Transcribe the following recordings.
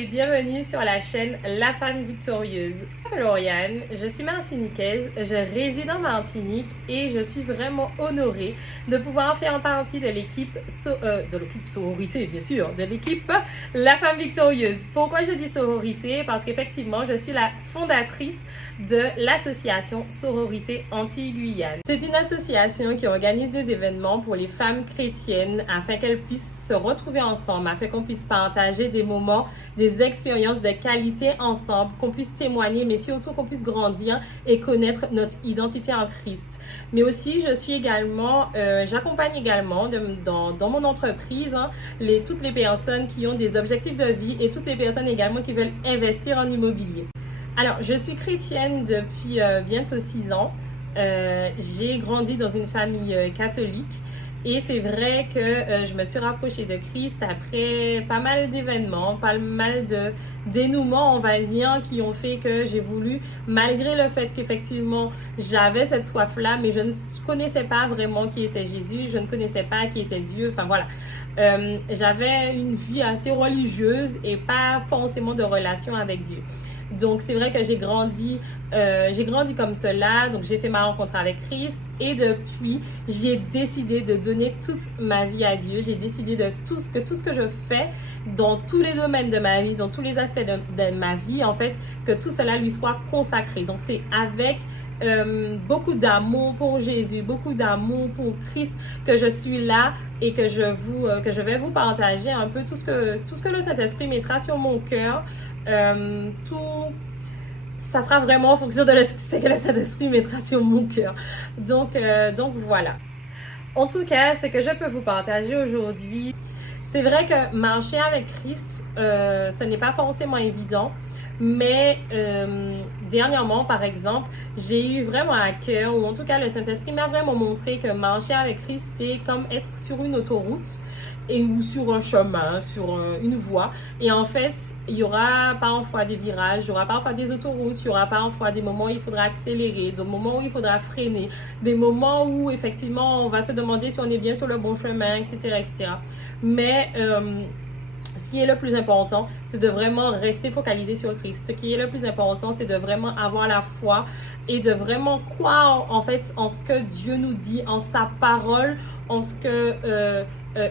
et bienvenue sur la chaîne La Femme Victorieuse. Je m'appelle Lauriane, je suis martiniquaise, je réside en Martinique et je suis vraiment honorée de pouvoir faire partie de l'équipe sororité, bien sûr, de l'équipe La Femme Victorieuse. Pourquoi je dis sororité? Parce qu'effectivement, je suis la fondatrice de l'association Sororité Antilles-Guyane. C'est une association qui organise des événements pour les femmes chrétiennes afin qu'elles puissent se retrouver ensemble, afin qu'on puisse partager des moments, des expériences de qualité ensemble, qu'on puisse témoigner, mais surtout qu'on puisse grandir et connaître notre identité en Christ. Mais aussi, je suis également, j'accompagne également dans mon entreprise toutes les personnes qui ont des objectifs de vie et toutes les personnes également qui veulent investir en immobilier. Alors, je suis chrétienne depuis bientôt 6 ans. J'ai grandi dans une famille catholique et c'est vrai que je me suis rapprochée de Christ après pas mal d'événements, pas mal de dénouements, on va dire, qui ont fait que j'ai voulu, malgré le fait qu'effectivement j'avais cette soif-là, mais je ne connaissais pas vraiment qui était Jésus, je ne connaissais pas qui était Dieu, enfin voilà. J'avais une vie assez religieuse et pas forcément de relation avec Dieu. Donc, c'est vrai que j'ai grandi comme cela. Donc, j'ai fait ma rencontre avec Christ et depuis, j'ai décidé de donner toute ma vie à Dieu. J'ai décidé de tout ce que je fais dans tous les domaines de ma vie, dans tous les aspects de ma vie, en fait, que tout cela lui soit consacré. Donc, c'est avec beaucoup d'amour pour Jésus, beaucoup d'amour pour Christ que je suis là et que je vais vous partager un peu tout ce que le Saint-Esprit mettra sur mon cœur. Ça sera vraiment en fonction de ce que le Saint-Esprit mettra sur mon cœur. Donc voilà. En tout cas, ce que je peux vous partager aujourd'hui, c'est vrai que marcher avec Christ, ce n'est pas forcément évident. Mais dernièrement, par exemple, j'ai eu vraiment à cœur, ou en tout cas le Saint-Esprit m'a vraiment montré que marcher avec Christ, c'est comme être sur une autoroute ou sur un chemin, sur une voie. Et en fait, il y aura parfois des virages, il y aura parfois des autoroutes, il y aura parfois des moments où il faudra accélérer, des moments où il faudra freiner, des moments où effectivement on va se demander si on est bien sur le bon chemin, etc., etc. Mais ce qui est le plus important, c'est de vraiment rester focalisé sur Christ. Ce qui est le plus important, c'est de vraiment avoir la foi et de vraiment croire en fait en ce que Dieu nous dit, en sa parole, en ce que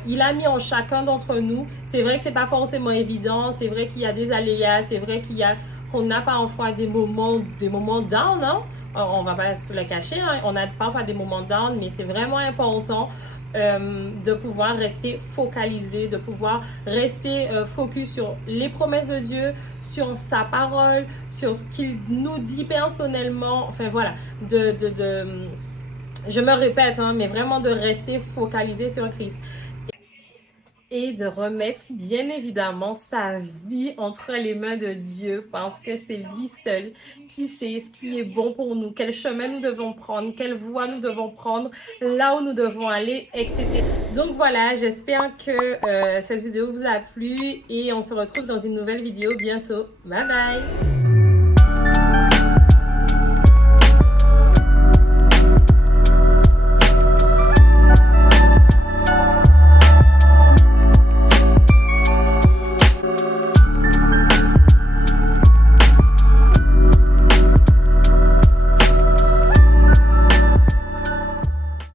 il a mis en chacun d'entre nous. C'est vrai que c'est pas forcément évident, c'est vrai qu'il y a des aléas, c'est vrai qu'on a parfois des moments down, hein? On va pas se le cacher, hein? On a parfois des moments down, mais c'est vraiment important de pouvoir rester focalisé, de pouvoir rester focus sur les promesses de Dieu, sur sa parole, sur ce qu'il nous dit personnellement. Enfin voilà, je me répète, hein, mais vraiment de rester focalisé sur Christ. Et de remettre bien évidemment sa vie entre les mains de Dieu parce que c'est lui seul qui sait ce qui est bon pour nous, quel chemin nous devons prendre, quelle voie nous devons prendre, là où nous devons aller, etc. Donc voilà, j'espère que cette vidéo vous a plu et on se retrouve dans une nouvelle vidéo bientôt. Bye bye!